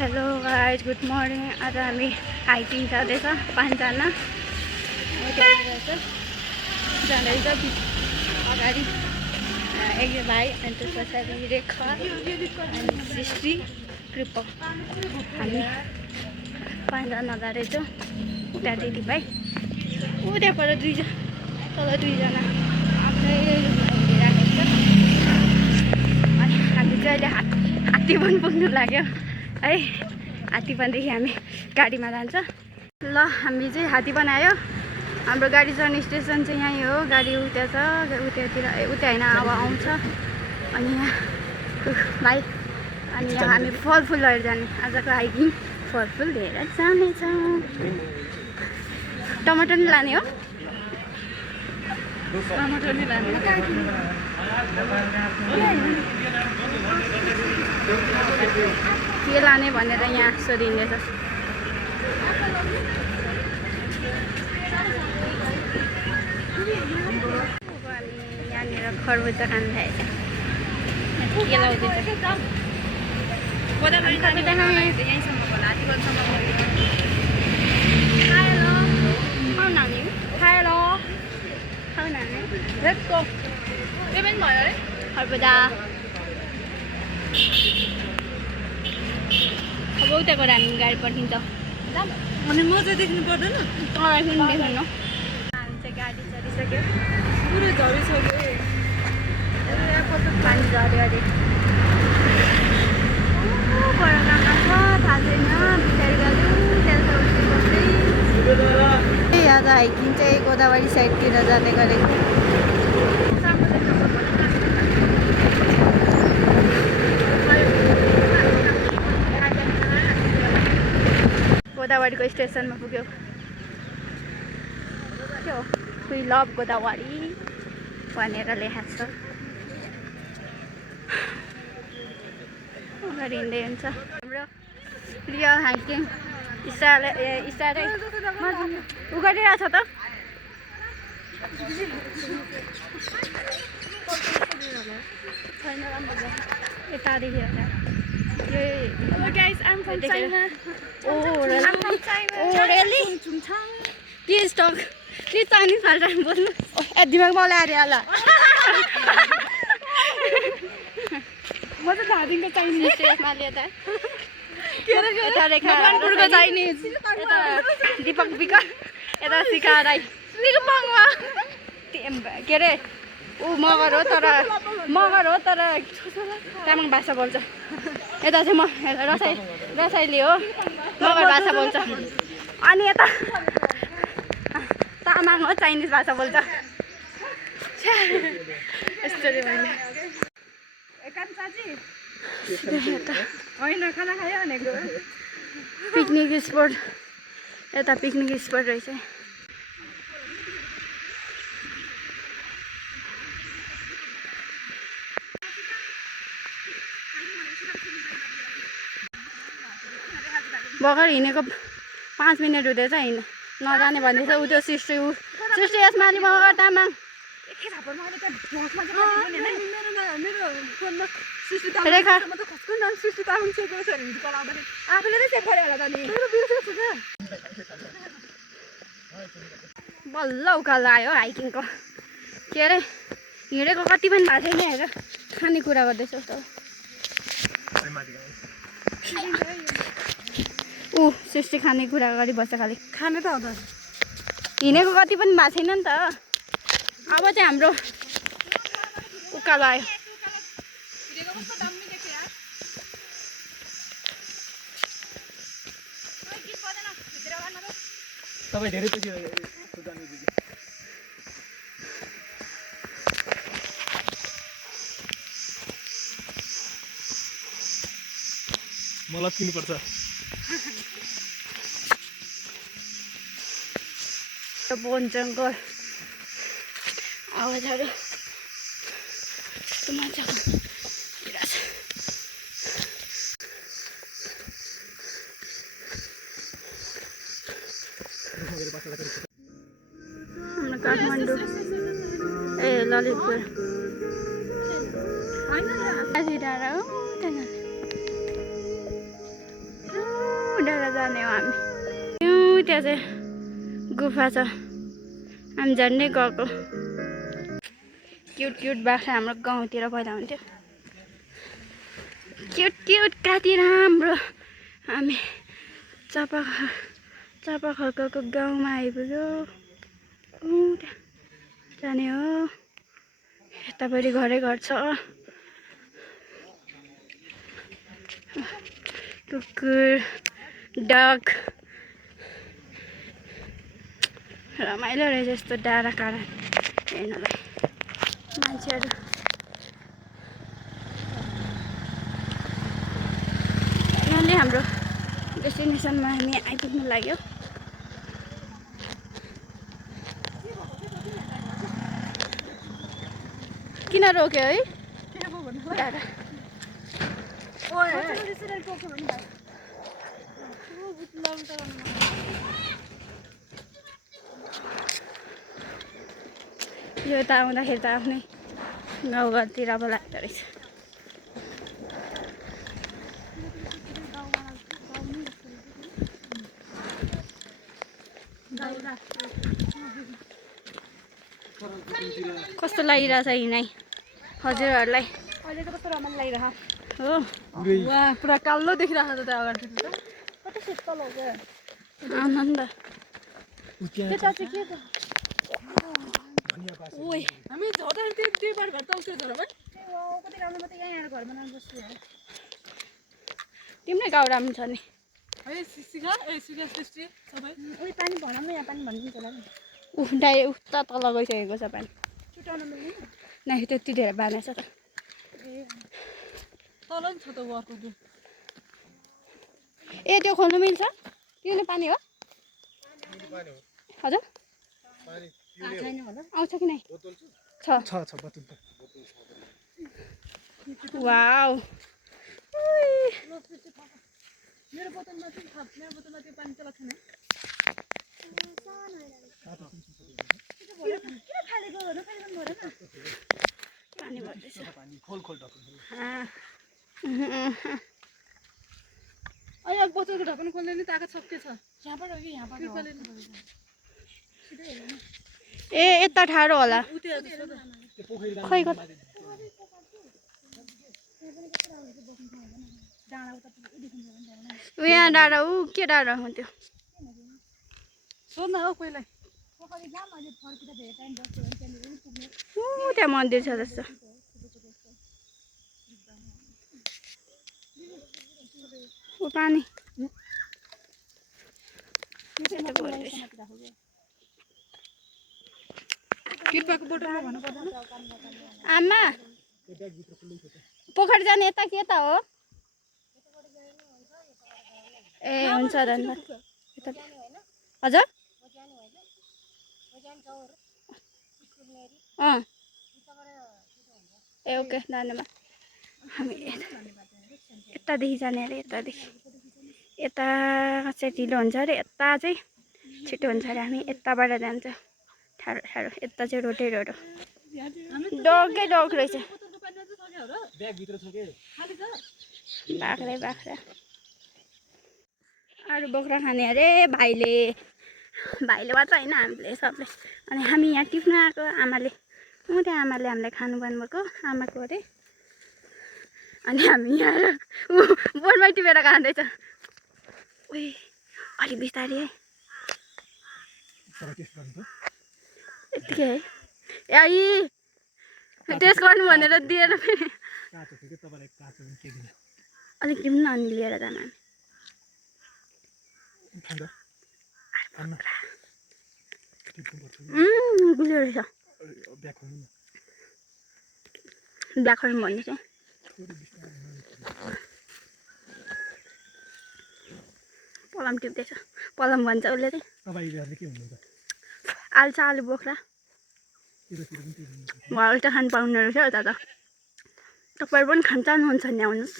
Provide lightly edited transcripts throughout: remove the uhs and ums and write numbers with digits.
Hello guys, good morning. आज हामी hiking जाँदैछ 5 जना। जाँदैछ अगाडि एक भाइ अनि त्यस पछाडि रेखा अनि सृष्टि कृपा। हामी 5 जना जाँदैछौँ। उता दिदी भाइ ऊ त्यहाँबाट तल 2 जना आफ्नै हिँडिराखेको छ। अनि हामी चाहिँ अहिले हात्ती पनि पुग्नु लाग्यो है। हात्ती वनदेखि हामी गाडीमा जान्छ। ल हामी चाहिँ हात्ती वन आयो। हाम्रो गाडी चढ्ने स्टेसन चाहिँ यहीँ हो। गाडी उता छ, उतातिर उता होइन अब आउँछ। अनि यहाँ भाइ अनि यहाँ हामी फलफुलहरू जाने। आजको हाइकिङ फलफुल लिएर जानेछौँ। टमाटर नि लाने हो? टमाटर नि लाने के लाने भनेर यहाँ सोधिँदैछ। हामी यहाँनिर खरबुजा खानु थालेछ। के लाउँदैछ? Let's go. खरबुजा अब उता गएर हामी गाडी पर्खिन्छ। अनि म चाहिँ देख्नु पर्दैन? हामी चाहिँ गाडी चढिसक्यो। पुरै झरिसक्यो। पानी झऱ्यो अरे। पर कहाँ छ थाहा छैन। पछाडि गयो त्यहाँबाट आज हाइकिङ चाहिँ गोदावरी साइडतिर जाने गरेको। गोदावरीको स्टेसनमा पुग्यो। के हो? वी लभ गोदावरी भनेर लेखाएको छ। अगाडि हिँड्दै हुन्छ हाम्रो रियल हाइकिङ। इसारै उ गरिरहेको छ त। यतादेखि Hello guys, I'm from China. Oh, really? I'm from China. Oh, really? Please talk. Please Chinese भाषा बोल्नु। दिमागमा ल्याएर होला। म त धादिङको चाइनिज स्टेजमा लिएर के रे यता रेखा भगवानपुरको चाइनिज यता दीपक विका यता शिखा राई निरुपङमा के अरे ऊ मगर हो तर तामाङ भाषा बोल्छ। यता चाहिँ म रसाइली हो, मगर भाषा बोल्छ। अनि यता तामाङ हो, चाइनिज भाषा बोल्छ। यस्तो रे मैले होइन खाना खायो भनेको। पिकनिक स्पट यता पिकनिक स्पट रहेछ। भर्खर हिँडेको 5 मिनट हुँदैछ। नजाने भन्दैछ ऊ त्यो सृष्टि यसमा अलि मगर तामाङ रेखा बल्ल उकालो आयो हाइकिङको। के अरे हिँडेको कति पनि भएको छैन हेर। खानेकुरा गर्दैछ त ऊ सृष्टि खानेकुरा गरिबस्छ खालि। खाने त हो त। हिँडेको कति पनि भएको छैन नि त। अब चाहिँ हाम्रो उकालो आयो। तपाईँ धेरै पछि मलाई किन्नुपर्छ। वन जङ्गल आवाजहरू मजाको दिइरहेछ। हाम्रो काठमाडौँ ए ललितपुर डाँडा हो त्यहाँ जाने हो हामी। त्यहाँ चाहिँ गुफा छ, हामी झन्डै गएको। क्युट क्युट बाख्रा हाम्रो गाउँतिर पहिला हुन्थ्यो। क्युट क्युट कति राम्रो। हामी चापाखर्कको गाउँमा आइपुग्यो। जाने हो, यतापट्टि घर छ। कुकुर डग रमाइलो रहेछ यस्तो डाँडा काँडा हेर्नलाई मान्छेहरू। यहाँले हाम्रो डेस्टिनेसनमा हामी आइपुग्नु लाग्यो। किन रोक्यो है डाँडा? यो त आउँदाखेरि त आफ्नै गाउँघरतिर अब लाग्दो रहेछ। कस्तो लागिरहेछ हिँडाइ हजुरहरूलाई? अहिले त कस्तो रमाइलो लागिरहेछ हो। पुरा कालो देखिरहेको छ त्यहाँ अगाडि कति शीतल हो क्या। आनन्द। त्यता चाहिँ के छ? ओइ हामी झोटा त्यही बार घर चौक्यो झोटा पनि कति राम्रो मात्रै यहाँ आएर घर बनाउनु बस्छु। तिम्रै गाउँ राम्रो छ नि। है सिसिका सिका सृष्टि सबै उही पानी भनौँ न, यहाँ पानी भनिदिन्छ होला नि। उता तल गइसकेको छ पानी। छुट्याउन मिल्दैन नै, त्यति धेरै बाँधेछ त। तल नि छ त अर्को त्यो। ए त्यो खोल्नु मिल्छ? पिउने पानी हो? हजुर आउँछ कि नै? छ बोतल त। वाउ मेरो बोतलमा चाहिँ छ, मेरो बोतलमा त्यो पानी चलाएको छैन। पानी भर्दैछ। अहिले बोतलको ढक्कन खोल्ने नि ताकत सक्के छ। यहाँबाट हो कि यहाँबाट? ए यता ठाडो होला खै कता यहाँ डाँडा। ऊ के डाँडा हो त्यो? सोध्न हौ पहिला। त्यहाँ मन्दिर छ जस्तो। ऊ पानी आमा पोखरी जाने यता के त हो? ए हुन्छ धन्यवाद। हजुर ए ओके धन्यवाद। हामी यतादेखि जाने अरे, यतादेखि यता चाहिँ ढिलो हुन्छ अरे, यता चाहिँ छिटो हुन्छ अरे। हामी यताबाट जान्छ ठाडो ठाडो, यता चाहिँ रोटै रोडो। डगै डग रहेछ। बाख्रै बाख्रा अरू बोक्रा खाने अरे भाइले मात्र होइन हामीले सबले। अनि हामी यहाँ टिप्न आएको। आमाले त्यहाँ आमाले हामीलाई खानु भन्नुभएको आमाको अरे। अनि हामी यहाँ बोर्डमा टिपेर खाँदैछ। उही अलि बिस्तारै है यतिकै है। ए टेस्ट गर्नु भनेर दिएर अलिक दिउँ न अनि लिएर जान। गुलियो रहेछ। ब्ल्याक हर्न भन्नु चाहिँ पलम टिप्दैछ। पलम भन्छ उसले चाहिँ। आलु छ, आलु बोक्रा उल्टा खानु पाउनु रहेछ यता त। तपाईहरु पनि खान चाहनुहुन्छ नि आउनुहोस्।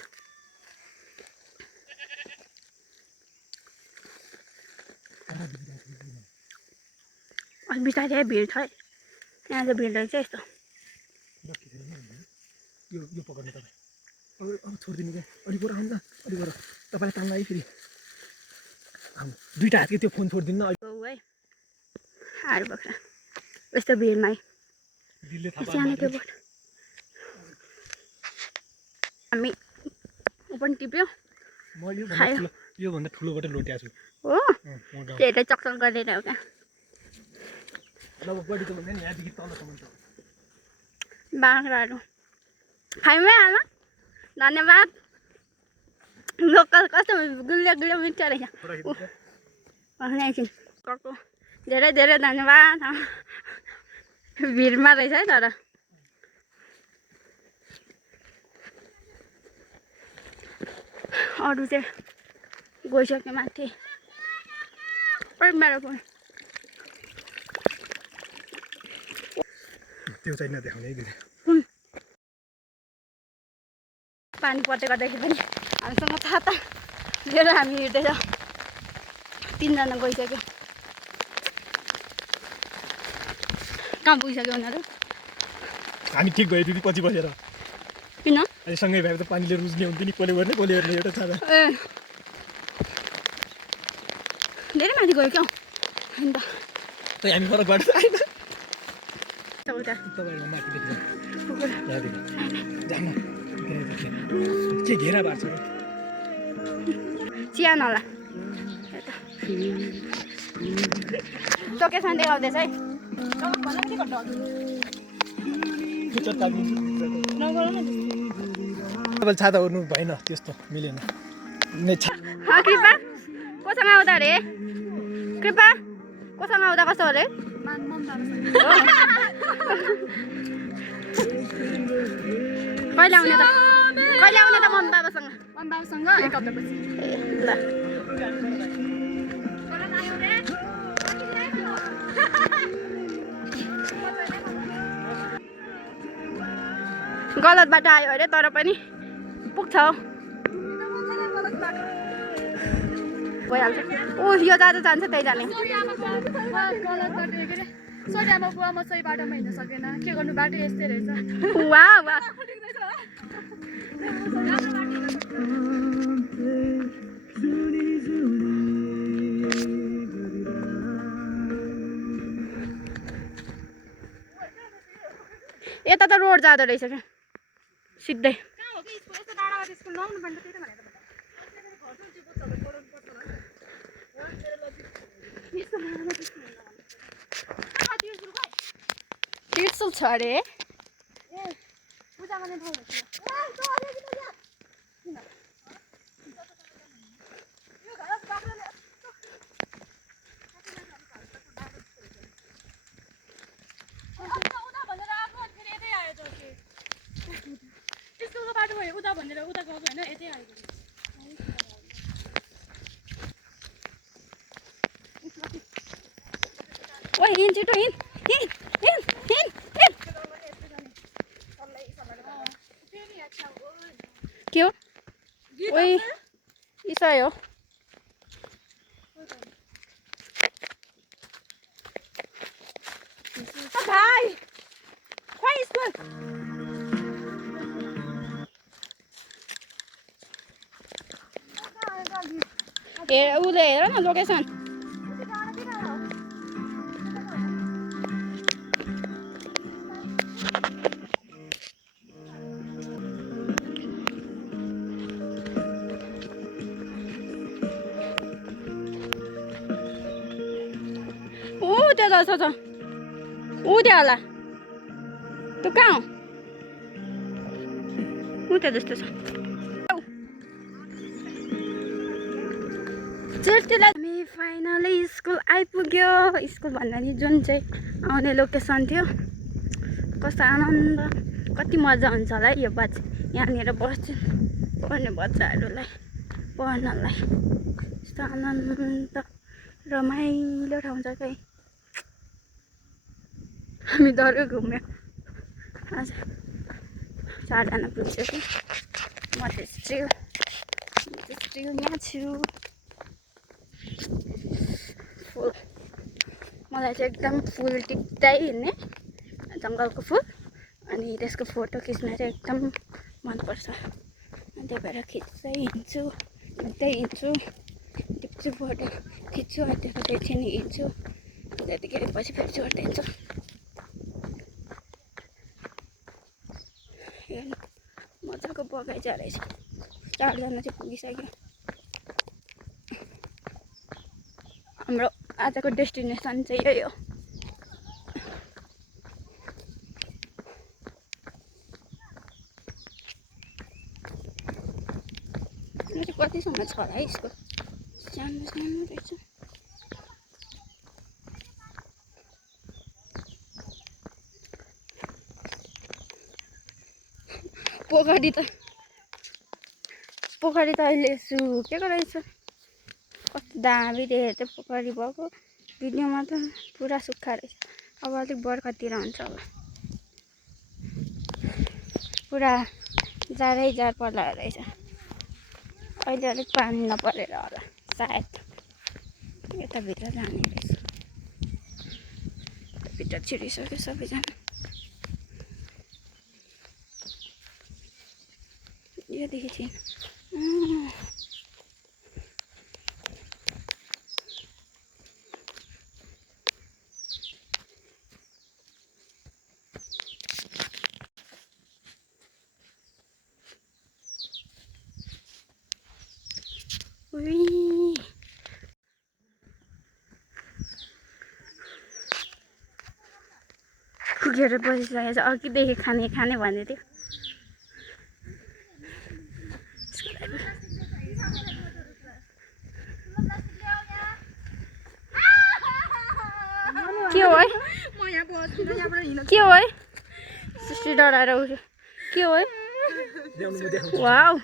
बिस्तारै भिड छ है, यहाँ चाहिँ भिड रहेछ यस्तो। यो पकड्नु तपाईँ अब छोडिदिनु क्या। अलि गएर आउनु न, अलि गएर तपाईँलाई तान्नु आयो फेरि। दुईटा हातको त्यो फोन छोड्दिनु न गौ है हार बख्रा यस्तो भिडमै दिलले थाहा सानो त्यो बोट हामी ऊ पनि टिप्यो म यो भन्दा ठुलोबाट लोट्या छु हो त्यही चकचक गरेर हो क्या अब बढी त भन्दैन यहाँदेखि तलसम्म छ बाख्राहरू खाइमै आमा धन्यवाद लोकल कस्तो गुलियो गुलियो मिठो रहेछ एकछिन कको धेरै धेरै धन्यवाद भिडमा रहेछ है तर अरू चाहिँ गइसक्यो माथि मेरो फोन त्यो चाहिँ नदेखाउने है दिदी पानी पर्दै गर्दाखेरि पनि हामीसँग छाता लिएर हामी हिँड्दैछौँ 3 जना गइसक्यो कहाँ पुगिसक्यो उनीहरू हामी ठिक भयो दिदी पछि बसेर किन अहिले सँगै भएर त पानीले रुज्ने हुन्थ्यो नि कसले गर्ने एउटा छाता ए धेरै माथि गयो क्या अन्त त्यही हामी फरक बाटो आएन उता तपाईँहरू माथि देख्छ के घेरा भएको छ चिया नला लोकेसन देखाउँदैछ है तपाईँले छाता ओर्नु भएन त्यस्तो मिलेन कृपा कोसँग आउँदा अरे कृपा कोसँग आउँदा कस्तो अरे कहिले आउने त मम्मी बाबासँग एक हप्तापछि ल गलत बाटो आयो अरे तर पनि पुग्छ भइहाल्छ ऊ यो जाँदा जान्छ त्यही जाने गलत बाटो के अरे सरी आमा बुवा म सही बाटोमा हिँड्न सकेन के गर्नु बाटो यस्तै रहेछ वाह वाह यता त रोड जाँदो रहेछ क्या सिधै तिर्सुल छ अरे त्यसको बाटो भयो उता भनेर उता गएको होइन यतै आएको ओइ हिँड छिटो हिँड के हो ओइ इसै हो भाइ खोइ स्कुल उसले हेर न लोकेसन त्यो जस्तो छ त्यो होला त्यो कहाँ हो त्यो जस्तो छ हामी फाइनली स्कुल आइपुग्यो स्कुल भन्दा नि जुन चाहिँ आउने लोकेसन थियो कस्तो आनन्द कति मजा हुन्छ होला है यो यहाँनिर बस्छु पढ्ने बच्चाहरूलाई पढ्नलाई यस्तो आनन्द रमाइलो ठाउँ छ क्या हामी डरै घुम्यो आज 4 जना पुगिसक्यो म चाहिँ स्टिल यहाँ छु फुल मलाई चाहिँ एकदम फुल टिप्दै हिँड्ने जङ्गलको फुल अनि त्यसको फोटो खिच्न चाहिँ एकदम मनपर्छ त्यही भएर खिच्दै हिँड्छु टिप्दै चाहिँ फोटो खिच्छु अनि त्यसपछि एकछिन हिँड्छु त्यतिखेर पछि फेरि छोडिदिन्छु मजाको बगैँचा रहेछ 4 जना चाहिँ पुगिसक्यो हाम्रो आजको डेस्टिनेसन चाहिँ यही हो कतिसम्म छ होला है यसको सानो सानो रहेछ पोखरी त अहिले सुकेको रहेछ कस्तो दामी देखेको थियो पोखरी भएको भिडियोमा त पुरा सुक्खा रहेछ अब अलिक बर्खातिर हुन्छ होला पुरा जाडै पर्ला रहेछ अहिले अलिक पानी नपरेर होला सायद यताभित्र जाने रहेछ भित्र छिरिसक्यो सबैजना योदेखि चाहिँ पुगेर बसिसकेको छ अघिदेखि खाने भन्दै थियो के हो है सृष्टि डराएर उठ्यो के हो है वाउ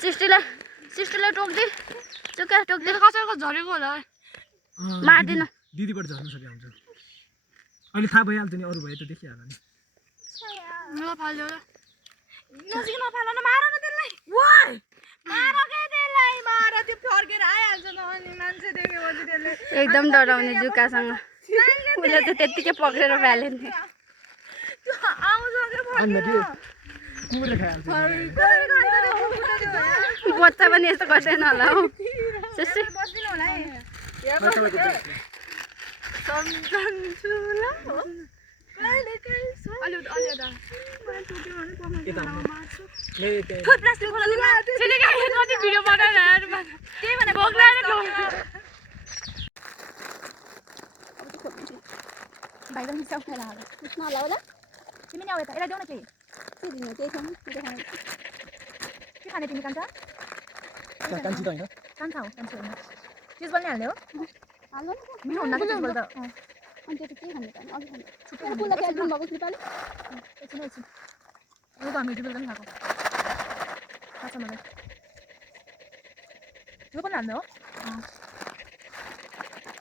सृष्टिलाई टोक्दै कसैको झरेको होला मार्दिन दिदीबाट झर्न सके हुन्छ अहिले थाहा भइहाल्थ्यो नि अरू भए त देखिहाल्यो नि नफाल्यो नजिक नफाल न मार न त्यसलाई वाइ मार के त्यसलाई मार त्यो फर्केर आइहाल्छ न अनि मान्छे देखेपछि त्यसले एकदम डराउने जुकासँग उसले त त्यतिकै पक्रेर फ्याल्यो नि त्यो आउँछ के फर्केर कुकुरले खाइहाल्छ बच्चा पनि यस्तो गर्दैन होला हौ सृष्टि बस्दिन होला है सम्झन्छु ल हो कहिले अलि अलि प्लास्टिक खोल्नु कति भिडियो बनाएर त्यही भने भोक लागेर भाइ पनि सब खेला होला नला होला तिमी नि आउ यता यसलाई देऊ न केही के दिनु केही छैन के खाने तिमी कान्छ कान्छी त होइन कान्छ हो कान्छ होइन चिज बल्ने हाल्ने हो हाल्नु मिठो हुन्न चिज बल्दा अनि त्यो के खाने त अघि खाने छुट्टै फुल्ला के एकदम भएको नेपाली एकछिन यो त हामी टिपेर पनि खाएको खान्छ मलाई यो पनि हाल्ने हो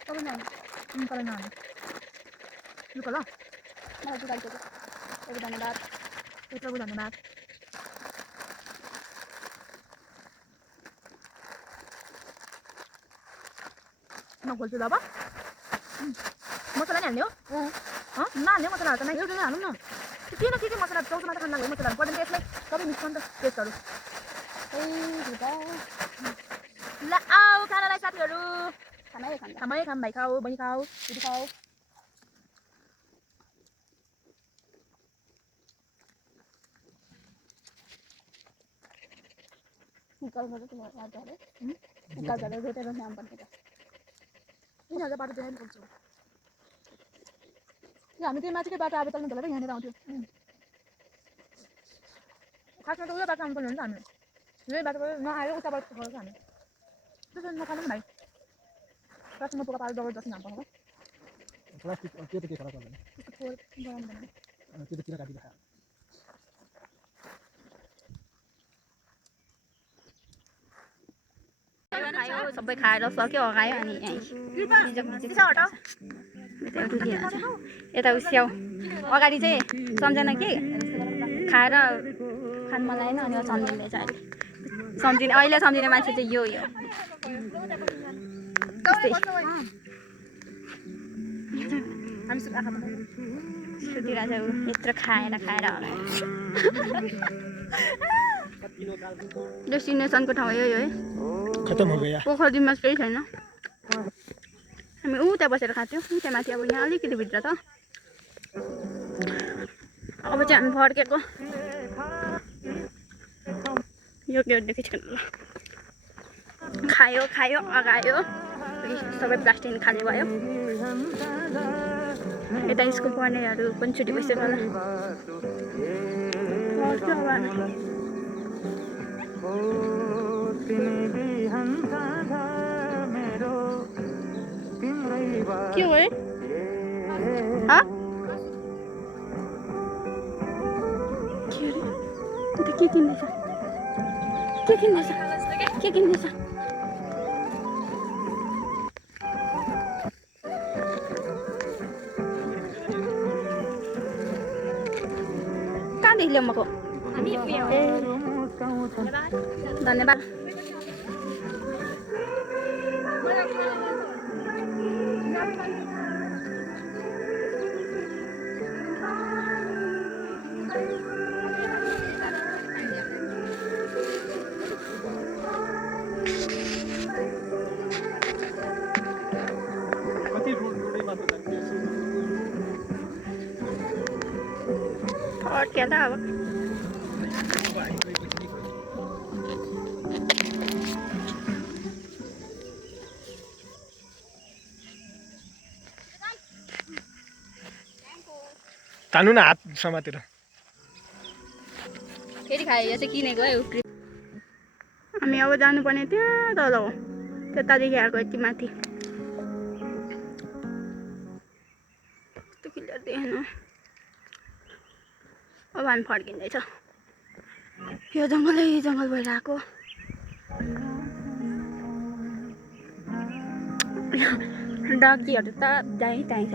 तपाईँ नहाल्नु तपाईँ नहाल्नु लुक ल मलाई जुगाइदिएको धन्यवाद प्रभु धन्यवाद म खोल्छु ल अब मसला नि हाल्ने हो नहाल्ने मसलाहरू त एउटा हालौँ न के मसला चौथोमा त खान लाग्यो मसलाहरू पर्दैन त्यसमै सबै मिक्स गर्नु त टेस्टहरू ल आऊ खानालाई साथीहरू खामै खाम भाइ खाऊ बहिनी खाऊ दिदी खाऊ निकाल रोटेर नाम पर्ने यिनीहरू बाटो त्यहाँ खोल्छु हामी त्यो माथिकै बाटो अब चल्नु होला यहाँनिर आउँथ्यो खासमा त उयो बाटो आउनु पर्ने हो नि त हामी यही बाटो नआयो उताबाट खोल्छ हामी त्यसरी नखानु नि भाइ खासमा पोका पारेर जबरजस्ती नाम पर्नु प्लास्टिक त्यो त के फरक पर्दैन त्यसको गरम बनायो त्यो त किन काटिदियो खायो सबै खाएर सक्यो अगायो अनि यता स्याउ अगाडि चाहिँ सम्झना कि खाएर खान मन लागेन अनि सम्झिँदैछ अहिले अहिले सम्झिने मान्छे चाहिँ यो सुतिरहेको छ ऊ यत्रो खाएर डेस्टिनेसनको ठाउँ यो है खत्म हो गया पोखरीमा केही छैन हामी उता बसेर खाथ्यौँ उता माथि अब यहाँ अलिकति भित्र त अब चाहिँ हामी फर्केको यो के देखिन्छ ल खायो खायो अगायो सबै प्लास्टिक खाली भयो यता स्कुल पढ्नेहरू पनि छुट्टी भइसक्यो होला के हो है के किन्दैछ के किन्दैछ के किन्दैछ कहाँदेखि ल्याउनुभएको धन्यवाद क्या था अब तान्नु न हात समातेर फेरि खायो यो चाहिँ किनेको है उक्री हामी अब जानुपर्ने त्यहाँ तल हो त्यतादेखि आएको यति माथि त्यस्तो क्लियर देखेन अब हामी फर्किँदैछ यो जङ्गलै जङ्गल भएर आएको डकीहरू त दाइ छ